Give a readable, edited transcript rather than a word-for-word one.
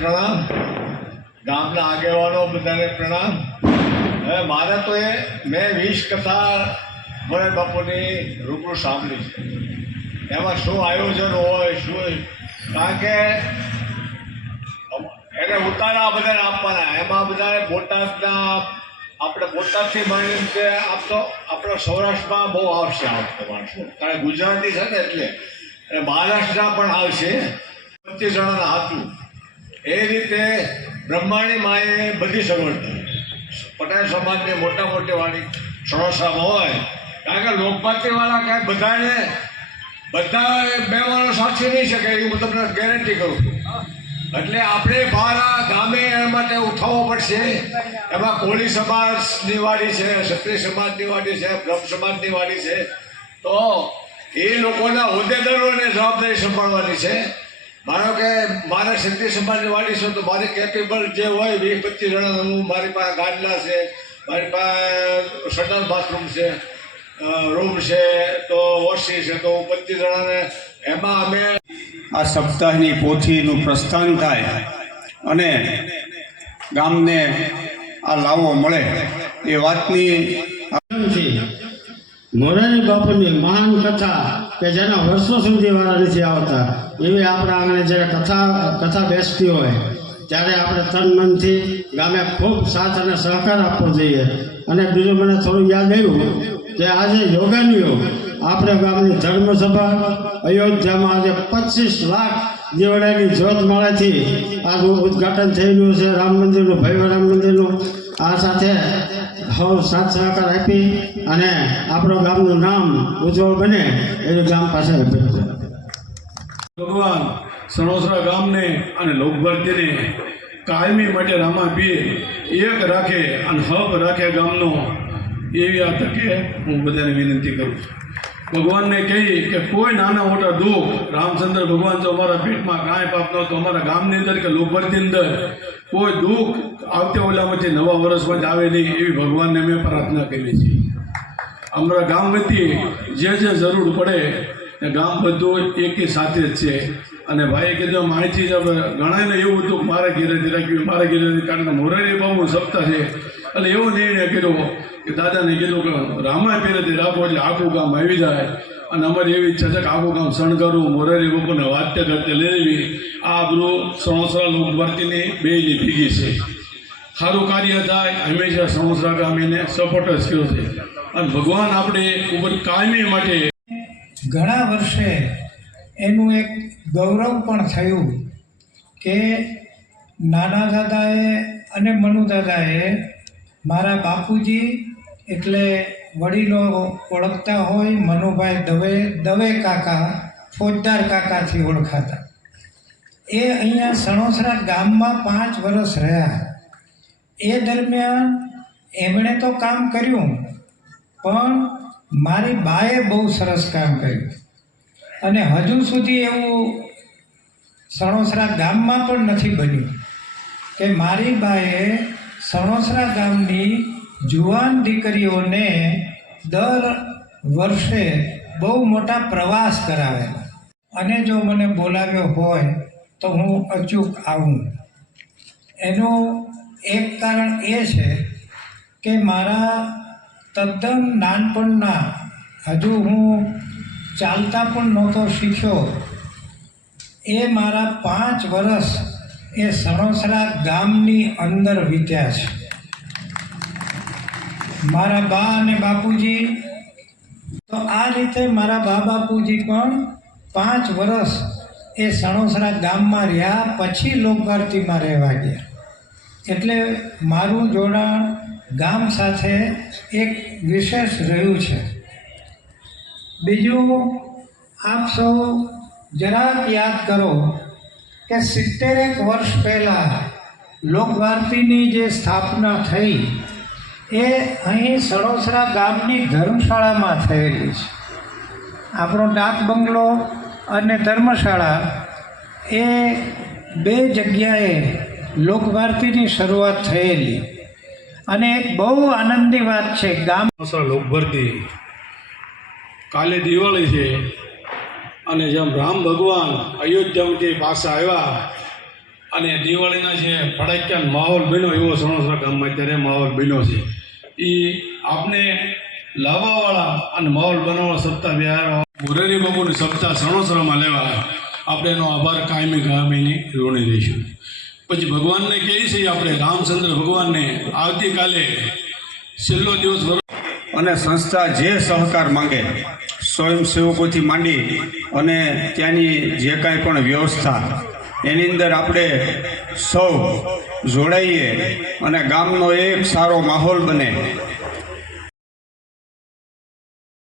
પ્રણામ, ગામના આગેવાનો બધાને પ્રણામ। હવે મારે તો મેં 20 કથા મોરારી બાપુની રૂબરૂ સાંભળી છે। એમાં શું આયોજન હોય શું, કારણ કે એને ઉતારા બધાને આપવાના, એમાં બધાને બોટાદના, આપણે બોટાદથી માંડીને છે આમ તો આપણા સૌરાષ્ટ્રમાં બહુ આવશે આ વખતે માણસો, કારણ ગુજરાતી છે ને એટલે, અને મહારાષ્ટ્રના પણ આવશે 25 જણાના હાથું। એ રીતે બ્રહ્માણી માએ બધી સગવડ પટેલ સમાજની મોટા મોટી વાળી સરોસામાં હોય, કારણ કે લોકપાતીવાળા કાંઈ બધા 2 માણસ સાચી નહીં શકે, એવું હું તમને ગેરંટી કરું છું। એટલે આપણે બહાર ગામે એના માટે ઉઠાવવો પડશે। એમાં કોળી સમાજની વાડી છે, ક્ષત્રિય સમાજની વાડી છે, બ્રહ્મ સમાજની વાડી છે, તો એ લોકોના હોદ્દેદારોને જવાબદારી સંભાળવાની છે। માનો કે મારે ક્ષત્રિય સમાજની વાડી છે તો મારી કેપેબલ જે હોય 20-25 જણાનું, મારી પાસે ગાડલા છે, મારી પાસે સંડાસ બાથરૂમ છે, રૂમ છે, તો વોશી છે, તો 25 જણાને એમાં અમે આ સપ્તાહની પોથીનું પ્રસ્થાન થાય અને ગામને આ લાવો મળે એ વાતની મોરારી બાપુની મહાન કથા કે જેના વર્ષો સુધી વાળા નથી આવતા, એવી આપણા આંગણે જ્યારે કથા બેસતી હોય ત્યારે આપણે તન મનથી ગામે ખૂબ સાથ અને સહકાર આપવો જોઈએ। અને બીજું મને થોડું યાદ આવ્યું કે આજે યોગાનીઓ આપણે ગામની ધર્મસભા અયોધ્યામાં આજે 25 લાખ દીવડાની જ્યોતમાળાથી આજનું ઉદ્ઘાટન થઈ રહ્યું છે, રામ મંદિરનું, ભવ્ય રામ મંદિરનું। આ સાથે સાથ સહકાર આપી અને આપણું ગામનું નામ ઉજ્જવળ બને એવી ગામ પાસે અપેક્ષા। ભગવાન સણોસરા ગામને અને લોકભરતીને કાયમી માટે રામાપીર એક રાખે અને હબ રાખે ગામનો, એવી આ તકે હું બધાને વિનંતી કરું છું। ભગવાનને કહી કે કોઈ નાના મોટા દુઃખ, રામચંદ્ર ભગવાન જો અમારા પેટમાં કાંઈ પાપ નહોતો, અમારા ગામની અંદર કે લોકભરતી અંદર કોઈ દુઃખ આવતે ઓલામાંથી નવા વર્ષમાં જ આવે નહીં, એવી ભગવાનને મેં પ્રાર્થના કરી છે। અમારા ગામ વતી જે જરૂર પડે એ ગામ બધું એકી સાથે જ છે। અને ભાઈએ કીધું માહિતી ઘણાને એવું હતું કે મારે ઘેરેથી રાખ્યું, મારે ઘેરેથી, કારણ કે મોરારી બાપુ સપ્તાહ છે એટલે એવો નિર્ણય કર્યો કે દાદાને કીધું કે રામાય પીરેથી રાખો એટલે આખું ગામ આવી જાય। અને અમારી એવી ઈચ્છા છે કે આખું ગામ શણગારવું, મોરારી બાપુને વાત્ય કરતે લેવી, આ બધું સણોસરા લોકભરતીની બેયની ભેગી છે। સારું કાર્ય થાય હંમેશા સણોસરા ગામ એને સપોર્ટ જ કર્યો છે। અને ભગવાન આપણે ઉપર કાયમી માટે ઘણા વર્ષે એનું એક ગૌરવ પણ થયું કે નાના દાદાએ અને મનુ દાદાએ મારા બાપુજી એટલે વડીલો ઓળખતા હોય, મનુભાઈ દવે કાકા, ફોજદાર કાકાથી ઓળખાતા, એ અહીંયા સણોસરા ગામમાં 5 વર્ષ રહ્યા। એ દરમિયાન એમણે તો કામ કર્યું, પણ મારી બાએ બહુ સરસ કામ કર્યું। અને હજુ સુધી એવું સણોસરા ગામમાં પણ નથી બન્યું કે મારી બાએ સણોસરા ગામની જુવાન દીકરીઓને દર વર્ષે બહુ મોટા પ્રવાસ કરાવેલા, અને જો મને બોલાવ્યો હોય તો હું અચૂક આવું। એનું એક કારણ એ છે કે મારા તદ્દન નાનપણના, હજુ હું ચાલતા પણ નહોતો શીખ્યો, એ મારા 5 વર્ષ એ સણોસરા ગામની અંદર વીત્યા છે। મારા બા અને બાપુજી તો આ રીતે મારા બા બાપુજી પણ 5 વર્ષ એ સણોસરા ગામમાં રહ્યા, પછી લોકભરતીમાં રહેવા ગયા। એટલે મારું જોડાણ ગામ સાથે એક વિશેષ રહ્યું છે। બીજું, આપ સૌ જરાક યાદ કરો કે 70 વર્ષ પહેલાં લોકભારતીની જે સ્થાપના થઈ એ અહીં સણોસરા ગામની ધર્મશાળામાં થયેલી છે। આપણો ડાક બંગલો અને ધર્મશાળા એ 2 જગ્યાએ લોકભારતીની શરૂઆત થયેલી। અને એક બહુ આનંદની વાત છે, ગામ લોકભરતી કાલે દિવાળી છે, અને જેમ રામ ભગવાન અયોધ્યામાંથી પાછા આવ્યા અને દિવાળીના છે ફટાક્યા માહોલ બન્યો એવો સણોસરા ગામમાં અત્યારે માહોલ બન્યો છે. એ આપણે લાવવાવાળા અને માહોલ બનાવવા સપ્તાહ બિહાર મોરારી બાપુની સપ્તાહ સણોસરામાં લેવા આપણે એનો આભાર કાયમી કાયમીની ઋણી રહીશું. પછી ભગવાનને કહીએ છીએ આપણે રામચંદ્ર ભગવાનને આવતીકાલે છેલ્લો દિવસ અને સંસ્થા જે સહકાર માંગે સ્વયંસેવકોથી માંડી અને ત્યાંની જે કાંઈ પણ વ્યવસ્થા એની અંદર આપણે સૌ જોડાઈએ અને ગામનો એક સારો માહોલ બને